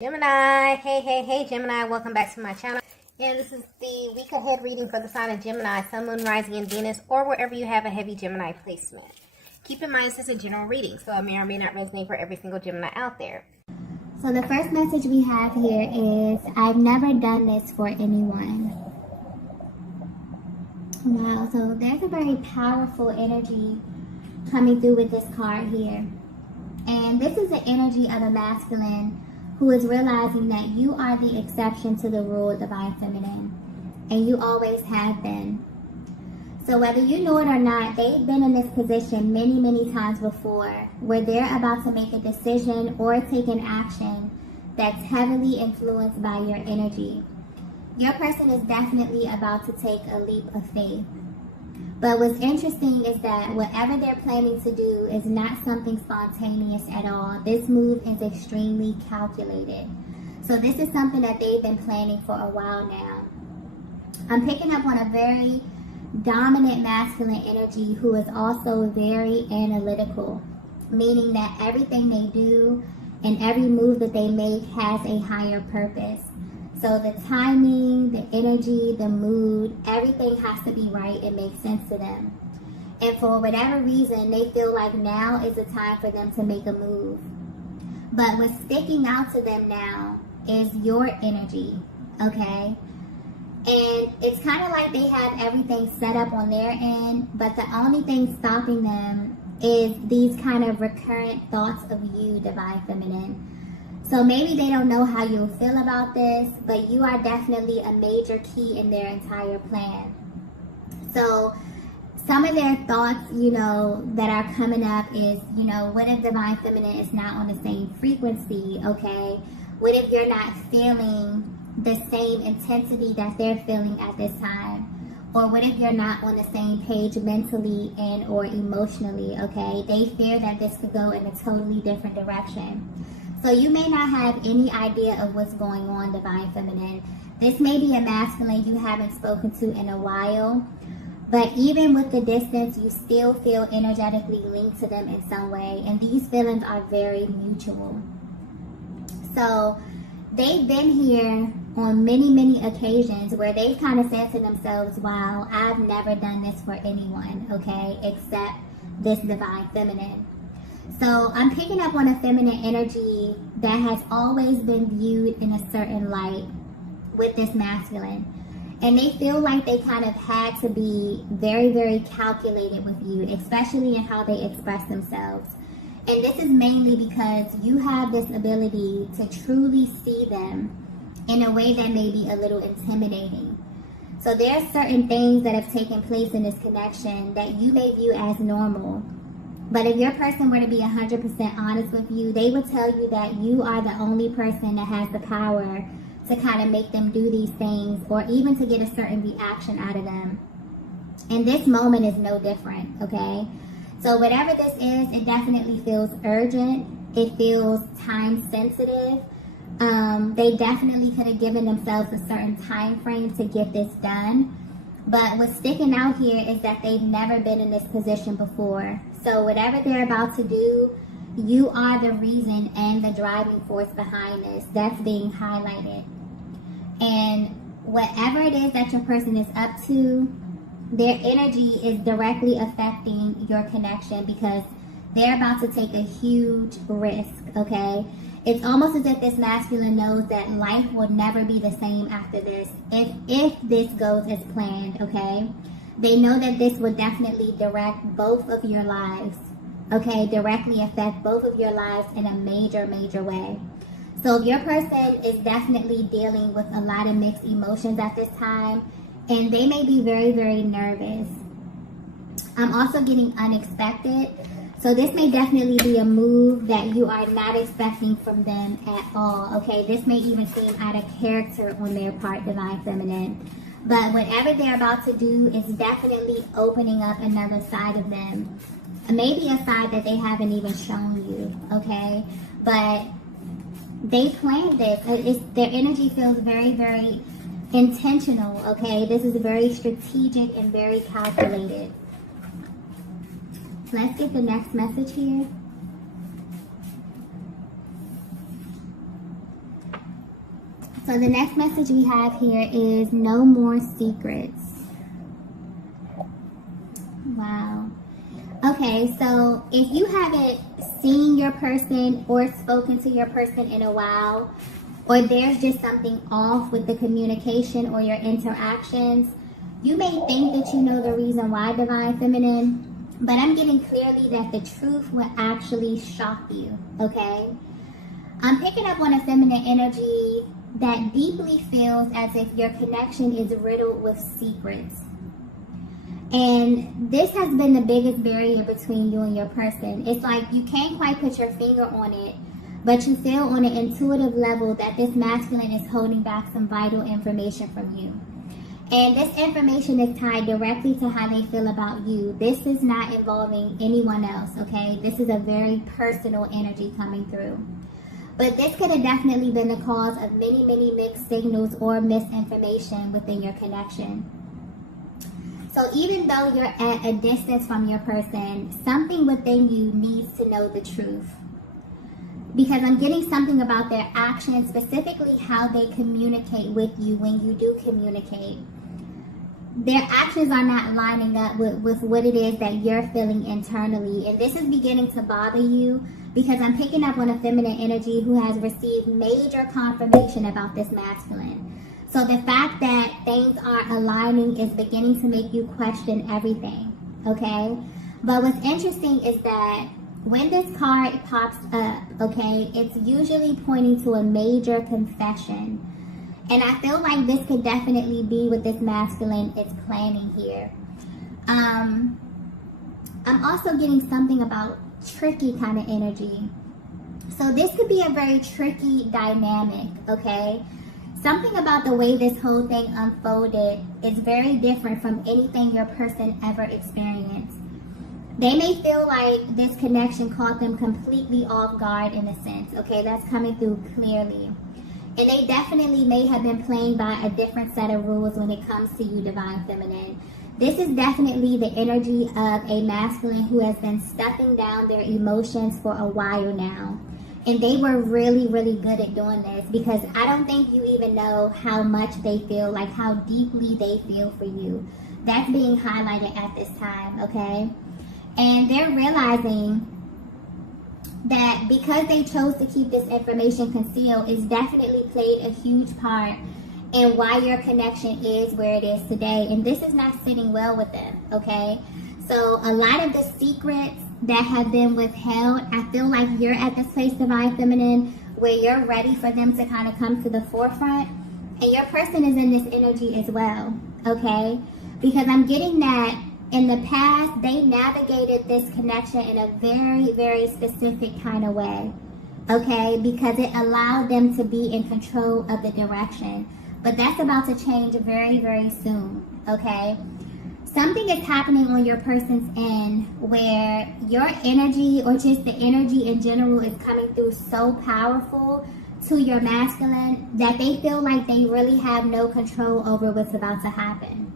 Gemini, hey Gemini, welcome back to my channel. And this is the week ahead reading for the sign of Gemini, Sun, Moon, Rising, and Venus, or wherever you have a heavy Gemini placement. Keep in mind this is a general reading, so it may or may not resonate for every single Gemini out there. So the first message we have here is, I've never done this for anyone. Wow, so there's a very powerful energy coming through with this card here. And this is the energy of a masculine who is realizing that you are the exception to the rule, divine feminine, and you always have been. So whether you know it or not, they've been in this position many times before, where they're about to make a decision or take an action that's heavily influenced by your energy. Your person is definitely about to take a leap of faith. But what's interesting is that whatever they're planning to do is not something spontaneous at all. This move is extremely calculated. So this is something that they've been planning for a while now. I'm picking up on a very dominant masculine energy who is also very analytical, meaning that everything they do and every move that they make has a higher purpose. So the timing, the energy, the mood, everything has to be right and make sense to them. And for whatever reason, they feel like now is the time for them to make a move. But what's sticking out to them now is your energy, okay? And it's kind of like they have everything set up on their end, but the only thing stopping them is these kind of recurrent thoughts of you, divine feminine. So maybe they don't know how you'll feel about this, but you are definitely a major key in their entire plan. So some of their thoughts, that are coming up is, what if divine feminine is not on the same frequency, okay? What if you're not feeling the same intensity that they're feeling at this time? Or what if you're not on the same page mentally and or emotionally, okay? They fear that this could go in a totally different direction. So you may not have any idea of what's going on, divine feminine. This may be a masculine you haven't spoken to in a while, but even with the distance, you still feel energetically linked to them in some way, and these feelings are very mutual. So they've been here on many occasions where they've kind of said to themselves, wow, I've never done this for anyone, okay, except this divine feminine. So I'm picking up on a feminine energy that has always been viewed in a certain light with this masculine. And they feel like they kind of had to be very calculated with you, especially in how they express themselves. And this is mainly because you have this ability to truly see them in a way that may be a little intimidating. So there are certain things that have taken place in this connection that you may view as normal. But if your person were to be 100% honest with you, they would tell you that you are the only person that has the power to kind of make them do these things or even to get a certain reaction out of them. And this moment is no different, okay? So whatever this is, it definitely feels urgent. It feels time sensitive. They definitely could have given themselves a certain time frame to get this done. But what's sticking out here is that they've never been in this position before. So whatever they're about to do, you are the reason and the driving force behind this. That's being highlighted. And whatever it is that your person is up to, their energy is directly affecting your connection because they're about to take a huge risk, okay? It's almost as if this masculine knows that life will never be the same after this, if this goes as planned, okay? They know that this will definitely direct both of your lives, okay? Directly affect both of your lives in a major way. So if your person is definitely dealing with a lot of mixed emotions at this time, and they may be very nervous. I'm also getting unexpected. So this may definitely be a move that you are not expecting from them at all, okay? This may even seem out of character on their part, divine feminine. But whatever they're about to do is definitely opening up another side of them. Maybe a side that they haven't even shown you, okay? But they planned this. Their energy feels very intentional, okay? This is very strategic and very calculated. Let's get the next message here. So the next message we have here is no more secrets. Wow. Okay, so if you haven't seen your person or spoken to your person in a while, or there's just something off with the communication or your interactions, you may think that you know the reason why, Divine Feminine, but I'm getting clearly that the truth will actually shock you, okay? I'm picking up on a feminine energy that deeply feels as if your connection is riddled with secrets. And this has been the biggest barrier between you and your person. It's like you can't quite put your finger on it, but you feel on an intuitive level that this masculine is holding back some vital information from you. And this information is tied directly to how they feel about you. This is not involving anyone else, okay? This is a very personal energy coming through. But this could have definitely been the cause of many, many mixed signals or misinformation within your connection. So even though you're at a distance from your person, something within you needs to know the truth. Because I'm getting something about their actions, specifically how they communicate with you when you do communicate. Their actions are not lining up with what it is that you're feeling internally. And this is beginning to bother you because I'm picking up on a feminine energy who has received major confirmation about this masculine. So the fact that things aren't aligning is beginning to make you question everything, okay? But what's interesting is that when this card pops up, okay, it's usually pointing to a major confession. And I feel like this could definitely be what this masculine is planning here. I'm also getting something about tricky kind of energy. So this could be a very tricky dynamic, okay? Something about the way this whole thing unfolded is very different from anything your person ever experienced. They may feel like this connection caught them completely off guard in a sense, okay? That's coming through clearly. And they definitely may have been playing by a different set of rules when it comes to you, Divine Feminine. This is definitely the energy of a masculine who has been stuffing down their emotions for a while now. And they were really, really good at doing this because I don't think you even know how much they feel, like how deeply they feel for you. That's being highlighted at this time, okay? And they're realizing that because they chose to keep this information concealed, it's definitely played a huge part in why your connection is where it is today. And this is not sitting well with them, okay? So a lot of the secrets that have been withheld, I feel like you're at this place, Divine Feminine, where you're ready for them to kind of come to the forefront. And your person is in this energy as well, okay? Because I'm getting that in the past, they navigated this connection in a very, very specific kind of way, okay? Because it allowed them to be in control of the direction. But that's about to change very, very soon, okay? Something is happening on your person's end where your energy or just the energy in general is coming through so powerful to your masculine that they feel like they really have no control over what's about to happen.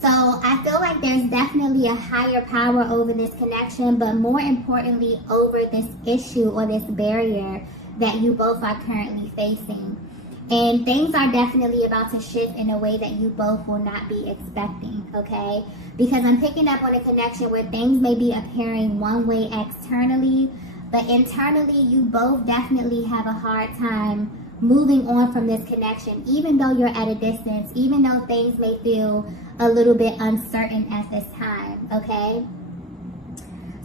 So I feel like there's definitely a higher power over this connection, but more importantly over this issue or this barrier that you both are currently facing. And things are definitely about to shift in a way that you both will not be expecting, okay? Because I'm picking up on a connection where things may be appearing one way externally, but internally you both definitely have a hard time moving on from this connection, even though you're at a distance, even though things may feel a little bit uncertain at this time, okay?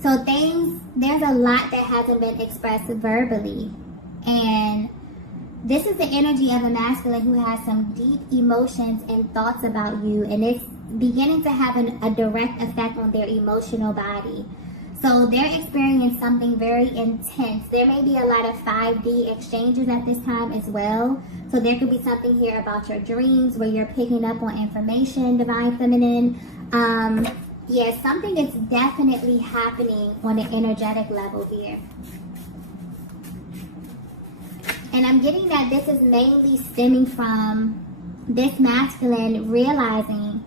So there's a lot that hasn't been expressed verbally. And this is the energy of a masculine who has some deep emotions and thoughts about you, and it's beginning to have a direct effect on their emotional body. So they're experiencing something very intense. There may be a lot of 5D exchanges at this time as well. So there could be something here about your dreams where you're picking up on information, Divine Feminine. Yeah, something is definitely happening on an energetic level here. And I'm getting that this is mainly stemming from this masculine realizing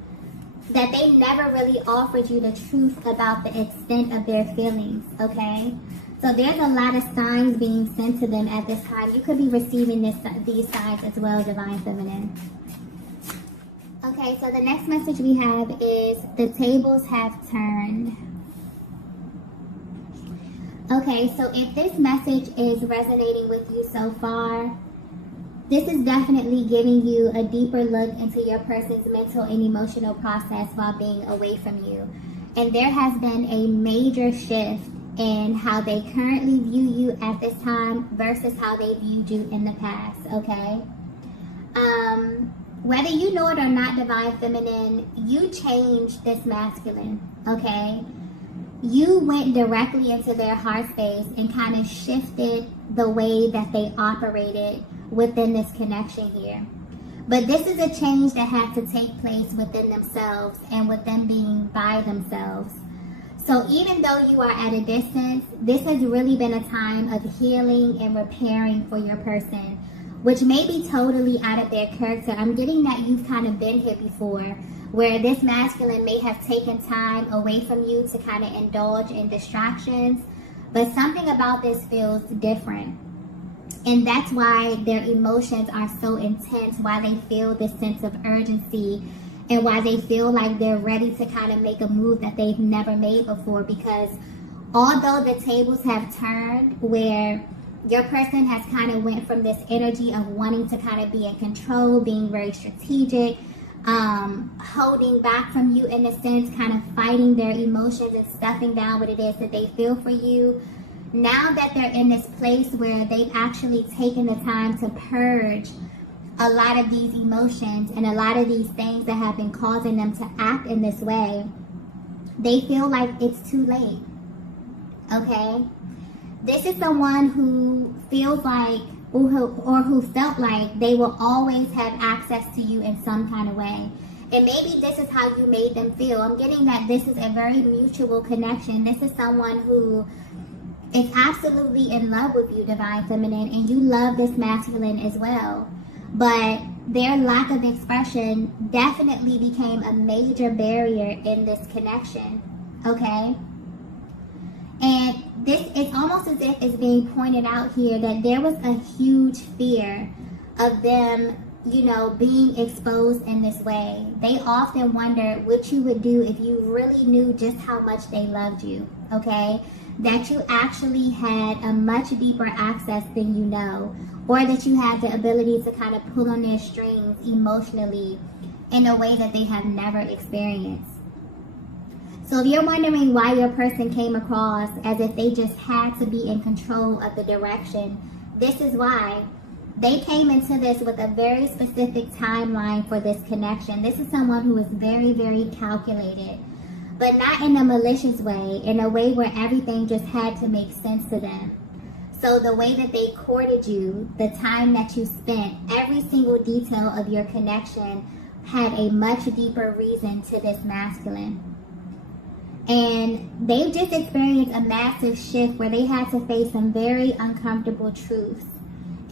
that they never really offered you the truth about the extent of their feelings, okay? So there's a lot of signs being sent to them at this time. You could be receiving these signs as well, Divine Feminine. Okay, so the next message we have is the tables have turned. Okay, so if this message is resonating with you so far, this is definitely giving you a deeper look into your person's mental and emotional process while being away from you. And there has been a major shift in how they currently view you at this time versus how they viewed you in the past, okay? Whether you know it or not, Divine Feminine, you changed this masculine, okay? You went directly into their heart space and kind of shifted the way that they operated within this connection here. But this is a change that had to take place within themselves and with them being by themselves. So even though you are at a distance, this has really been a time of healing and repairing for your person, which may be totally out of their character. I'm getting that you've kind of been here before, where this masculine may have taken time away from you to kind of indulge in distractions, but something about this feels different. And that's why their emotions are so intense, why they feel this sense of urgency, and why they feel like they're ready to kind of make a move that they've never made before. Because although the tables have turned, where your person has kind of went from this energy of wanting to kind of be in control, being very strategic, holding back from you in a sense, kind of fighting their emotions and stuffing down what it is that they feel for you. Now that they're in this place where they've actually taken the time to purge a lot of these emotions and a lot of these things that have been causing them to act in this way, they feel like it's too late, okay? This is someone who feels like, or who felt like they will always have access to you in some kind of way. And maybe this is how you made them feel. I'm getting that this is a very mutual connection. This is someone who is absolutely in love with you, Divine Feminine, and you love this masculine as well. But their lack of expression definitely became a major barrier in this connection, okay? And this is almost as if it's being pointed out here that there was a huge fear of them, you know, being exposed in this way. They often wondered what you would do if you really knew just how much they loved you, okay? That you actually had a much deeper access than you know, or that you had the ability to kind of pull on their strings emotionally in a way that they have never experienced. So if you're wondering why your person came across as if they just had to be in control of the direction, this is why. They came into this with a very specific timeline for this connection. This is someone who is very, very calculated, but not in a malicious way, in a way where everything just had to make sense to them. So the way that they courted you, the time that you spent, every single detail of your connection had a much deeper reason to this masculine. And they've just experienced a massive shift where they had to face some very uncomfortable truths.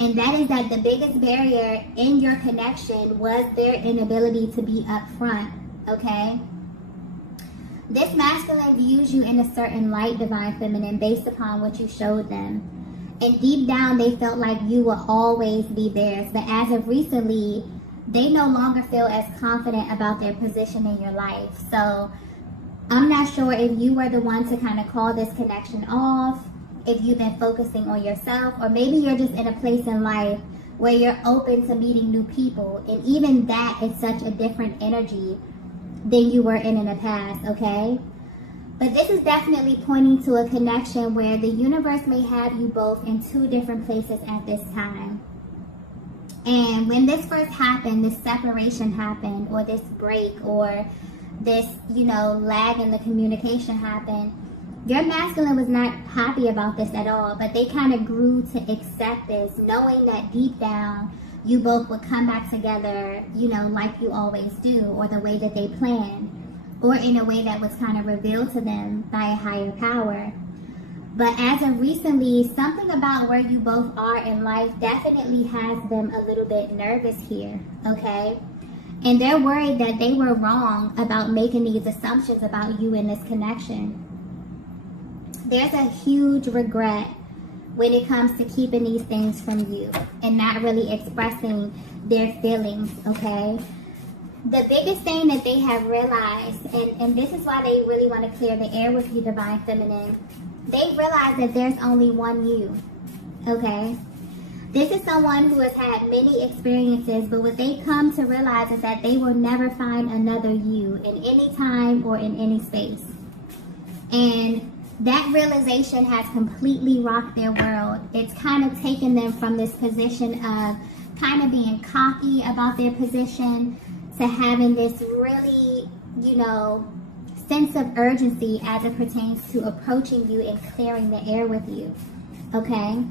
And that is that the biggest barrier in your connection was their inability to be upfront, okay? This masculine views you in a certain light, Divine Feminine, based upon what you showed them. And deep down, they felt like you will always be theirs. But as of recently, they no longer feel as confident about their position in your life. So I'm not sure if you were the one to kind of call this connection off, if you've been focusing on yourself, or maybe you're just in a place in life where you're open to meeting new people. And even that is such a different energy than you were in the past, okay? But this is definitely pointing to a connection where the universe may have you both in two different places at this time. And when this first happened, this separation happened, or this break, or this, you know, lag in the communication happened, your masculine was not happy about this at all, but they kind of grew to accept this, knowing that deep down, you both would come back together, you know, like you always do, or the way that they planned, or in a way that was kind of revealed to them by a higher power. But as of recently, something about where you both are in life definitely has them a little bit nervous here, okay? And they're worried that they were wrong about making these assumptions about you in this connection. there's a huge regret when it comes to keeping these things from you and not really expressing their feelings, okay? The biggest thing that they have realized, and this is why they really want to clear the air with you, Divine Feminine, they realize that there's only one you, okay? This is someone who has had many experiences, but what they come to realize is that they will never find another you in any time or in any space. And that realization has completely rocked their world. It's kind of taken them from this position of kind of being cocky about their position to having this really, sense of urgency as it pertains to approaching you and clearing the air with you, okay?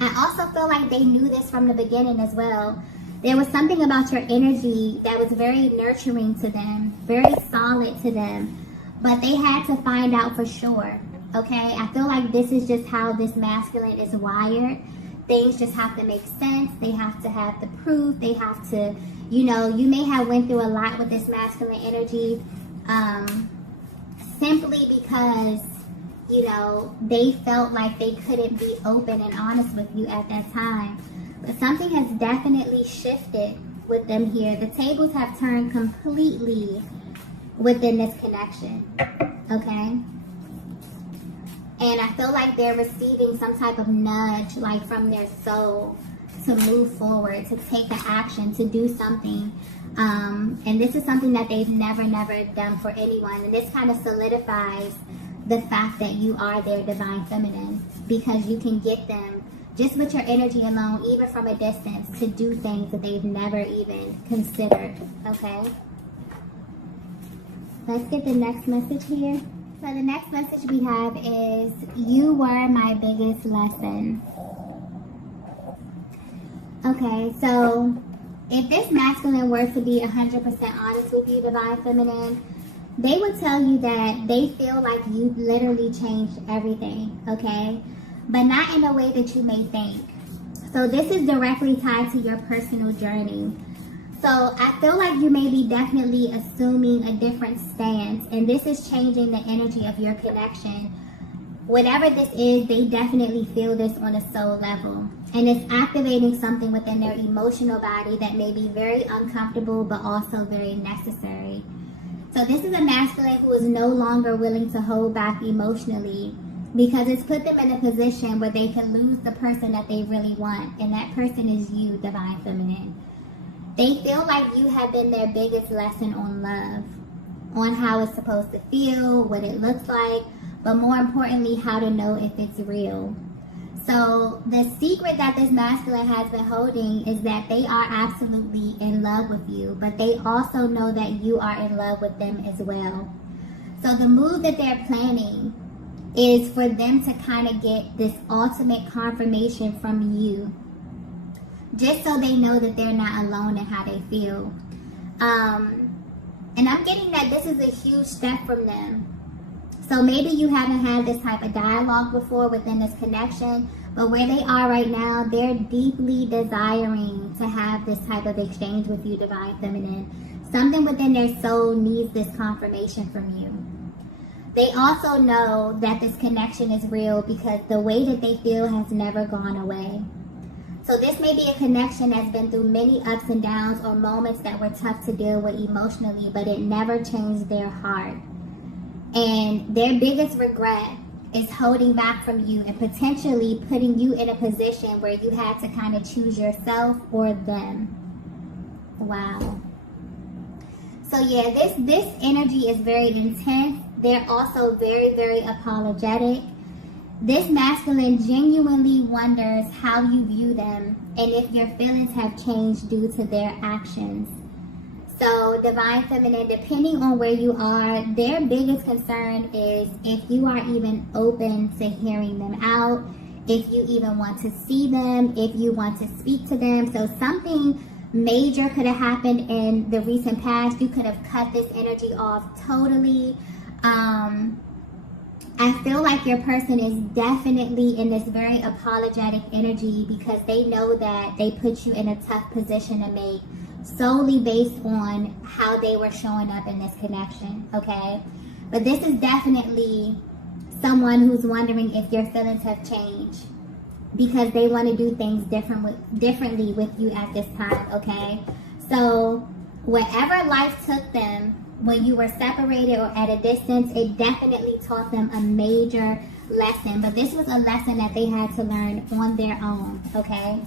I also feel like they knew this from the beginning as well. There was something about your energy that was very nurturing to them, very solid to them, but they had to find out for sure, okay? I feel like this is just how this masculine is wired. Things just have to make sense. They have to have the proof. They have to, you may have went through a lot with this masculine energy simply because, they felt like they couldn't be open and honest with you at that time. But something has definitely shifted with them here. The tables have turned completely within this connection, okay? And I feel like they're receiving some type of nudge, like from their soul, to move forward, to take an action, to do something. And this is something that they've never done for anyone. And this kind of solidifies the fact that you are their Divine Feminine, because you can get them just with your energy alone, even from a distance, to do things that they've never even considered, okay? Let's get the next message here. So the next message we have is, you were my biggest lesson. Okay, so if this masculine were to be 100% honest with you, Divine Feminine, they would tell you that they feel like you literally changed everything, okay? But not in a way that you may think. So this is directly tied to your personal journey. So I feel like you may be definitely assuming a different stance, and this is changing the energy of your connection. Whatever this is, they definitely feel this on a soul level. And it's activating something within their emotional body that may be very uncomfortable, but also very necessary. So this is a masculine who is no longer willing to hold back emotionally, because it's put them in a position where they can lose the person that they really want. And that person is you, Divine Feminine. They feel like you have been their biggest lesson on love, on how it's supposed to feel, what it looks like, but more importantly, how to know if it's real. So the secret that this masculine has been holding is that they are absolutely in love with you, but they also know that you are in love with them as well. So the move that they're planning is for them to kind of get this ultimate confirmation from you, just so they know that they're not alone in how they feel. And I'm getting that this is a huge step from them. So maybe you haven't had this type of dialogue before within this connection, but where they are right now, they're deeply desiring to have this type of exchange with you, Divine Feminine. Something within their soul needs this confirmation from you. They also know that this connection is real because the way that they feel has never gone away. So this may be a connection that's been through many ups and downs or moments that were tough to deal with emotionally, but it never changed their heart. And their biggest regret is holding back from you and potentially putting you in a position where you had to kind of choose yourself or them. Wow. So yeah, this energy is very intense. They're also very apologetic. This masculine genuinely wonders how you view them and if your feelings have changed due to their actions. So Divine Feminine, depending on where you are, their biggest concern is if you are even open to hearing them out, if you even want to see them, if you want to speak to them. So something major could have happened in the recent past. You could have cut this energy off totally. I feel like your person is definitely in this very apologetic energy because they know that they put you in a tough position to make solely based on how they were showing up in this connection, okay? But this is definitely someone who's wondering if your feelings have changed, because they want to do things differently with you at this time, okay? So wherever life took them when you were separated or at a distance, it definitely taught them a major lesson. But this was a lesson that they had to learn on their own, okay?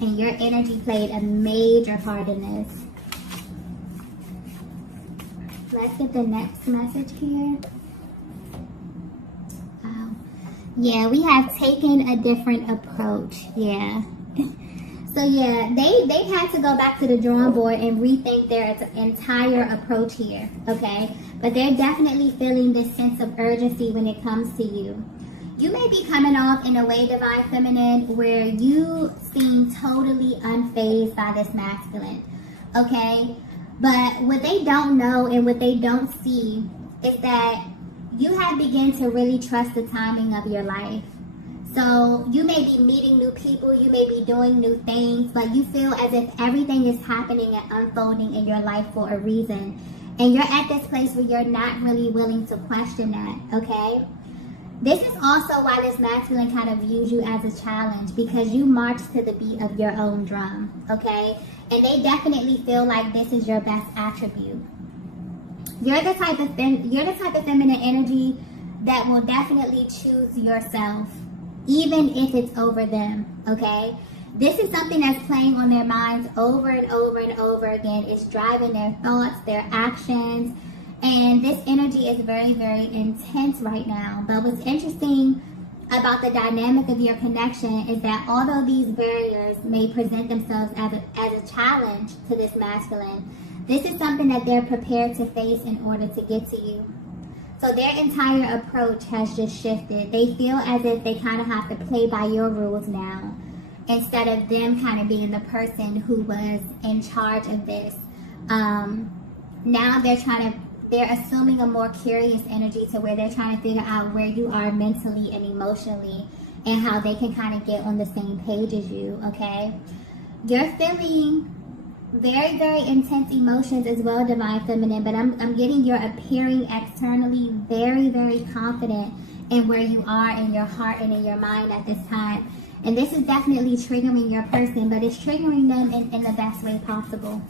And your energy played a major part in this. Let's get the next message here. Yeah, we have taken a different approach. Yeah. So yeah, they've had to go back to the drawing board and rethink their entire approach here, okay? But they're definitely feeling this sense of urgency when it comes to you. You may be coming off in a way, Divine Feminine, where you seem totally unfazed by this masculine, okay? But what they don't know and what they don't see is that you have begun to really trust the timing of your life. So you may be meeting new people, you may be doing new things, but you feel as if everything is happening and unfolding in your life for a reason. And you're at this place where you're not really willing to question that, okay? This is also why this masculine kind of views you as a challenge, because you march to the beat of your own drum, okay? And they definitely feel like this is your best attribute. You're the type of feminine energy that will definitely choose yourself, even if it's over them, okay? This is something that's playing on their minds over and over and over again. It's driving their thoughts, their actions, and this energy is very, very intense right now. But what's interesting about the dynamic of your connection is that although these barriers may present themselves as a challenge to this masculine, this is something that they're prepared to face in order to get to you. So their entire approach has just shifted. They feel as if they kind of have to play by your rules now, instead of them kind of being the person who was in charge of this. Now they're assuming a more curious energy to where they're trying to figure out where you are mentally and emotionally and how they can kind of get on the same page as you, okay? You're feeling very, very intense emotions as well, Divine Feminine, but I'm getting you're appearing externally very, very confident in where you are in your heart and in your mind at this time. And this is definitely triggering your person, but it's triggering them in the best way possible.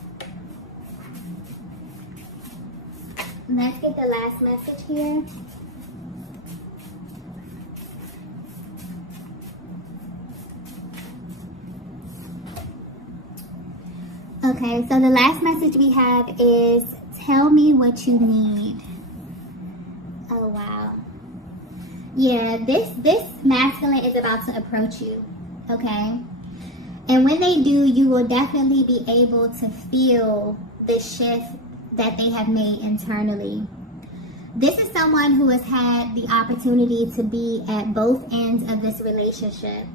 Let's get the last message here. Okay, so the last message we have is, tell me what you need. Oh, wow. Yeah, this masculine is about to approach you, okay? And when they do, you will definitely be able to feel the shift that they have made internally. This is someone who has had the opportunity to be at both ends of this relationship.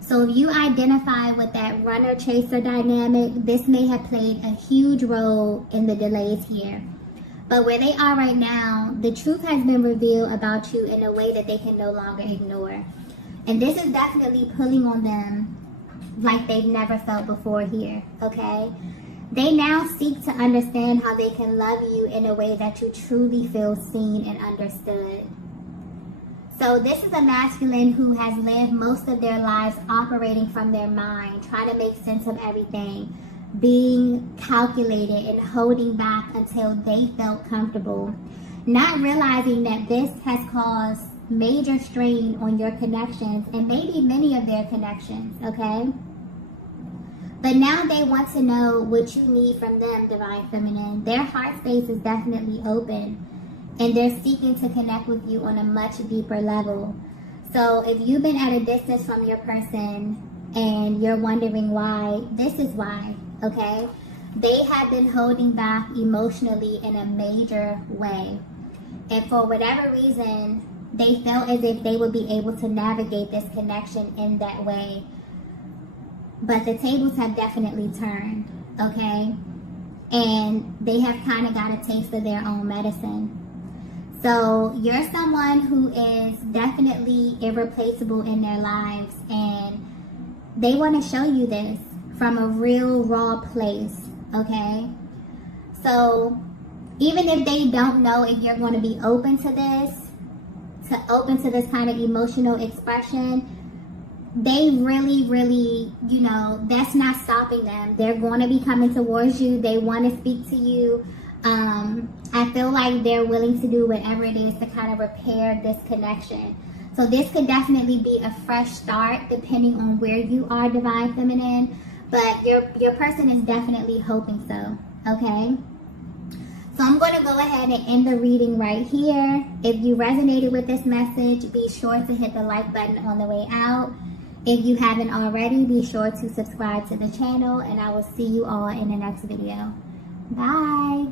So if you identify with that runner-chaser dynamic, this may have played a huge role in the delays here. But where they are right now, the truth has been revealed about you in a way that they can no longer ignore. And this is definitely pulling on them like they've never felt before here, okay? They now seek to understand how they can love you in a way that you truly feel seen and understood. So this is a masculine who has lived most of their lives operating from their mind, trying to make sense of everything, being calculated and holding back until they felt comfortable, not realizing that this has caused major strain on your connections and maybe many of their connections, okay? But now they want to know what you need from them, Divine Feminine. Their heart space is definitely open, and they're seeking to connect with you on a much deeper level. So if you've been at a distance from your person and you're wondering why, this is why, okay? They have been holding back emotionally in a major way. And for whatever reason, they felt as if they would be able to navigate this connection in that way. But the tables have definitely turned, okay? And they have kind of got a taste of their own medicine. So you're someone who is definitely irreplaceable in their lives, and they want to show you this from a real raw place, okay? So even if they don't know if you're going to be open to this kind of emotional expression, they really, you know, that's not stopping them. They're going to be coming towards you. They want to speak to you. I feel like they're willing to do whatever it is to kind of repair this connection. So this could definitely be a fresh start depending on where you are, Divine Feminine. But your person is definitely hoping so, okay? So I'm going to go ahead and end the reading right here. If you resonated with this message, be sure to hit the like button on the way out. If you haven't already, be sure to subscribe to the channel, and I will see you all in the next video. Bye.